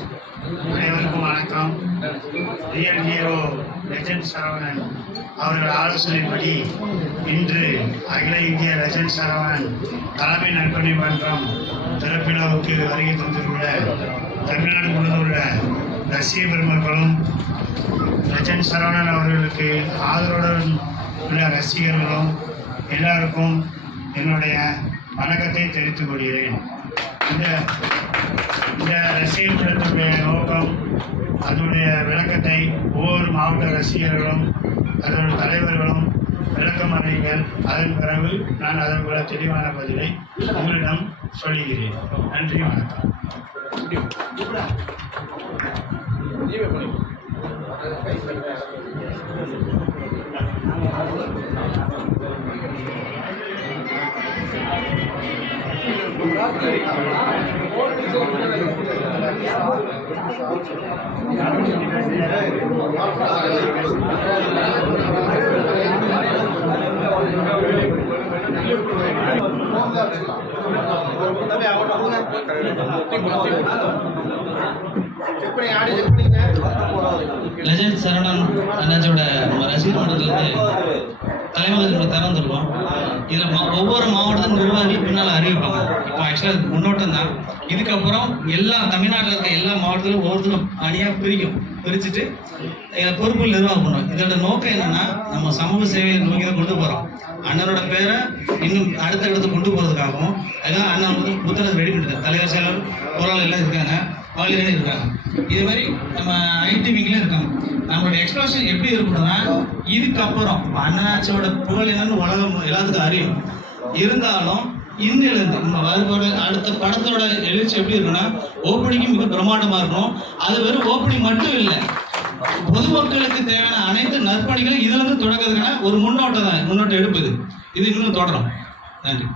அனைவருக்கும் வணக்கம். Real hero Rajan Saravanan அவர்கள் ஆலோசனைப்படி இன்று அகில இந்திய ரஜன் சரவணன் தலைமை நற்பணி மன்றம் திறப்பினாவுக்கு வருகை தந்துள்ள தமிழ்நாடு முழுவதும் உள்ள ரசிக பெருமக்களும் ரஜன் சரவணன் அவர்களுக்கு ஆதரவுடன் உள்ள ரசிகர்களும் எல்லாருக்கும் என்னுடைய வணக்கத்தை தெரிவித்துக் கொள்கிறேன். இந்த இந்த ரசிகர் கூட்டத்தினுடைய நோக்கம் அதனுடைய விளக்கத்தை ஒவ்வொரு மாவட்ட ரசிகர்களும் அதோட தலைவர்களும் விளக்கம் அடையுங்கள். அதன் பிறகு நான் அதற்குள்ள தெளிவான பதிலை உங்களிடம் சொல்லுகிறேன் நன்றி வணக்கம். லெஜண்ட் சரவணன் அண்ணாச்சியோட ரசிகர் மன்றத்துலேருந்து தலைமகன் திறந்துருக்கோம் இதில் மா ஒவ்வொரு மாவட்டத்தின் நிர்வாகி பின்னால் அறிவிப்பாங்க. இப்போ ஆக்சுவலாக முன்னோட்டம் தான். இதுக்கப்புறம் எல்லா தமிழ்நாட்டில் இருக்க எல்லா மாவட்டத்திலும் ஒவ்வொருத்தரும் அணியாக பிரிக்கும். பிரிச்சுட்டு இதில் பொறுப்புகள் நிர்வாகம் பண்ணுவோம் இதோட நோக்கம் என்னன்னா நம்ம சமூக சேவையை நோக்கி தான் கொண்டு போகிறோம் அண்ணனோட பேரை இன்னும் அடுத்த இடத்துக்கு கொண்டு போகிறதுக்காகவும் அதுதான் அண்ணன் வந்து புத்தகத்தை ரெடி தலைவர் செயலர் பொருளாளர் எல்லாம் இருக்காங்க. வாழ்கிறதே இருக்காங்க. இது மாதிரி நம்ம ஐடி விங்கிலும் இருக்காங்க நம்மளோட எக்ஸ்பிரஷன் எப்படி இருக்கணும்னா இதுக்கப்புறம் அண்ணனாச்சோட புகழ் என்னன்னு உலகம் எல்லாத்துக்கும் அறியும். இருந்தாலும் இன்னிலிருந்து நம்ம வரும்போது அடுத்த படத்தோட எழுச்சி எப்படி இருக்குன்னா ஓப்பனிங்கும் மிக பிரமாண்டமாக இருக்கும். அது வெறும் ஓப்பனிங் மட்டும் இல்லை. பொதுமக்களுக்கு தேவையான அனைத்து நற்பணிகளும் இதுல இருந்து தொடங்குறதுக்கான ஒரு முன்னோட்டம் தான் முன்னோட்டம் எடுப்பது இது இன்னும் தொடரும். நன்றி.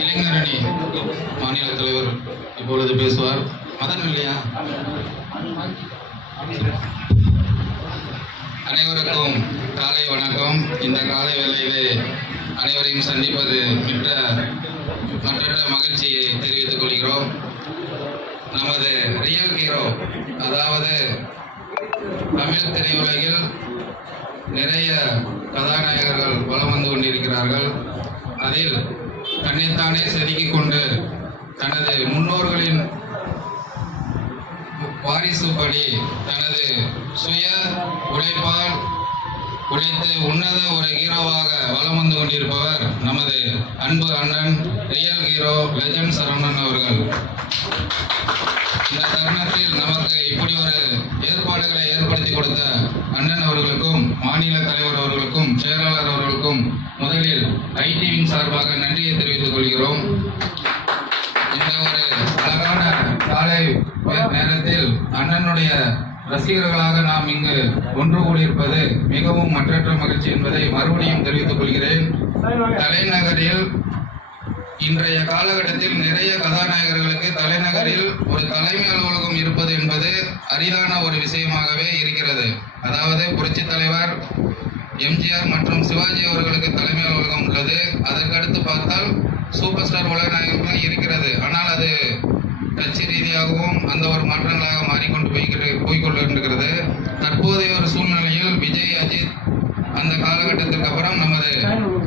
இளைஞரணி மாநில தலைவர் இப்பொழுது பேசுவார். மதன் இல்லையா? அனைவருக்கும் காலை வணக்கம். இந்த காலை வேளையிலே அனைவரையும் சந்திப்பது மிக்க மற்ற மகிழ்ச்சியை தெரிவித்துக் கொள்கிறோம். நமது ரியல் ஹீரோ அதாவது திரையுலகில் நிறைய கதாநாயகர்கள் வலம் வந்து கொண்டிருக்கிறார்கள். அதில் தன்னைத்தானே செதுக்கிக் கொண்டு தனது முன்னோர்களின் வாரிசுப்படி தனது சுய உழைப்பால் உழைத்து உன்னத ஒரு ஹீரோவாக வலம் வந்து கொண்டிருப்பவர் நமது அன்பு அண்ணன் ரியல் ஹீரோ லெஜண்ட் சரவணன் அவர்கள். இந்த தருணத்தில் நமக்கு இப்படி ஒரு ஏற்பாடுகளை ஏற்படுத்தி கொடுத்த அண்ணன் அவர்களுக்கும் மாநில தலைவர் அவர்களுக்கும் செயலாளர் அவர்களுக்கும் முதலில் ஐடிவின் சார்பாக நன்றியை தெரிவித்துக் கொள்கிறோம். இந்த ஒரு அழகான காலை நேரத்தில் அண்ணனுடைய ரசிகர்களாக நாம் இங்கு ஒன்று கூடியிருப்பது மிகவும் மற்றற்ற மகிழ்ச்சி என்பதை மறுபடியும் தெரிவித்துக் கொள்கிறேன். தலைநகரில் இன்றைய காலகட்டத்தில் நிறைய கதாநாயகர்களுக்கு தலைநகரில் ஒரு தலைமை அலுவலகம் இருப்பது என்பது அரிதான ஒரு விஷயமாகவே இருக்கிறது. அதாவது புரட்சி தலைவர் எம்ஜிஆர் மற்றும் சிவாஜி அவர்களுக்கு தலைமை அலுவலகம் உள்ளது. அதற்கடுத்து பார்த்தால் சூப்பர் ஸ்டார் உலகநாயகர்கள் இருக்கிறது. ஆனால் அது கட்சி ரீதியாகவும் அந்த ஒரு மாற்றங்களாக மாறிக்கொண்டு போய்கிட்டு போய்கொண்டிருக்கிறது. தற்போதைய ஒரு சூழ்நிலையில் விஜய் அஜித் அந்த காலகட்டத்திற்கு அப்புறம் நமது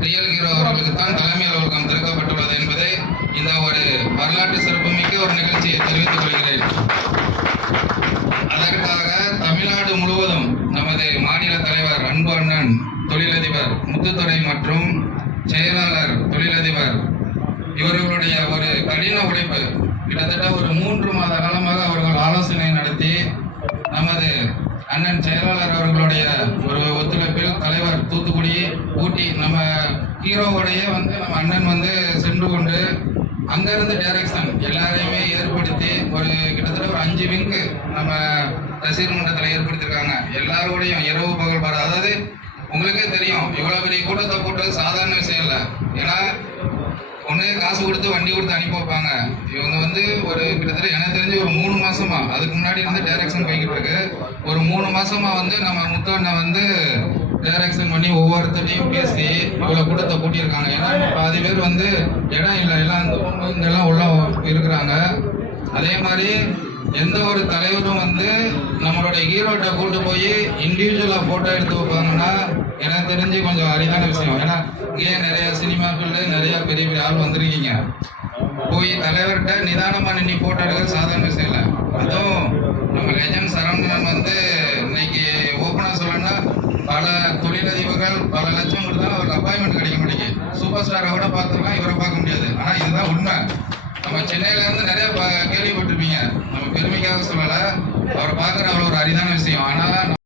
ரியல் ஹீரோ அவர்களுக்கு தான் தலைமை அலுவலகம் திறக்கப்பட்டுள்ளது என்பதை இந்த ஒரு வரலாற்று சிறப்புமிக்க ஒரு நிகழ்ச்சியை தெரிவித்துக் கொள்கிறேன். அதற்காக தமிழ்நாடு முழுவதும் நமது மாநில தலைவர் அன்பு அண்ணன் தொழிலதிபர் முத்துத்துறை மற்றும் செயலாளர் தொழிலதிபர் இவர்களுடைய ஒரு கடின உழைப்பு. கிட்டத்தட்ட ஒரு மூன்று மாத காலமாக அவர்கள் ஆலோசனை நடத்தி நமது அண்ணன் செயலாளர் அவர்களுடைய ஒரு ஒத்துழைப்பில் தலைவர் தூத்துக்குடி ஊட்டி நம்ம ஹீரோவுடைய வந்து நம்ம அண்ணன் வந்து சென்று கொண்டு அங்கிருந்து டைரக்ஷன் எல்லாரையுமே ஏற்படுத்தி ஒரு கிட்டத்தட்ட ஒரு அஞ்சு விங்கு நம்ம ரசிகர் மன்றத்தில் ஏற்படுத்தியிருக்காங்க. எல்லாரோடையும் இரவு பகல் பாரு அதாவது உங்களுக்கே தெரியும் இவ்வளோ பெரிய கூட்டத்தை போட்டது சாதாரண விஷயம் இல்லை. ஏன்னா ஒன்று காசு கொடுத்து வண்டி கொடுத்து அனுப்பி வைப்பாங்க. இவங்க வந்து ஒரு கிட்டத்தட்ட எனக்கு தெரிஞ்சு ஒரு மூணு மாசமா அதுக்கு முன்னாடி வந்து டைரக்ஷன் போய்கிட்டு இருக்கு. ஒரு மூணு மாசமா வந்து நம்ம முத்தண்ணை வந்து டைரக்ஷன் பண்ணி ஒவ்வொருத்தரையும் பேசி இவ்வளோ கூட்டத்தை கூட்டியிருக்காங்க. ஏன்னா பாதி பேர் வந்து இடம் இல்லை. எல்லாம் இந்த இங்கெல்லாம் உள்ள இருக்கிறாங்க. அதே மாதிரி எந்த ஒரு தலைவரும் வந்து நம்மளுடைய ஹீரோட்ட கூட்டு போய் இண்டிவிஜுவலாக ஃபோட்டோ எடுத்து வைப்பாங்கன்னா எனக்கு தெரிஞ்சு கொஞ்சம் அரிதான விஷயம். ஏன்னா இங்கேயே நிறைய சினிமா ஃபீல்டு நிறைய பெரிய பெரிய ஆள் வந்திருக்கீங்க. போய் தலைவர்கிட்ட நிதானமாக நின்று ஃபோட்டோ எடுக்கிறது சாதாரண விஷயம் இல்லை. அதுவும் நம்ம லெஜண்ட் சரவணன் வந்து பல தொழிலதிபர்கள் பல லட்சம் கொடுத்தா அவருக்கு அப்பாயின்மெண்ட் கிடைக்க மாட்டேங்குது. சூப்பர் ஸ்டாரை விட பார்த்துக்கலாம் இவரை பார்க்க முடியாது. ஆனால் இதுதான் உண்மை. நம்ம சென்னையில இருந்து நிறைய கேள்விப்பட்டிருப்பீங்க. நம்ம பெருமைக்காக சொல்லலை. அவரை பார்க்குற அவ்வளோ ஒரு அரிதான விஷயம். ஆனால்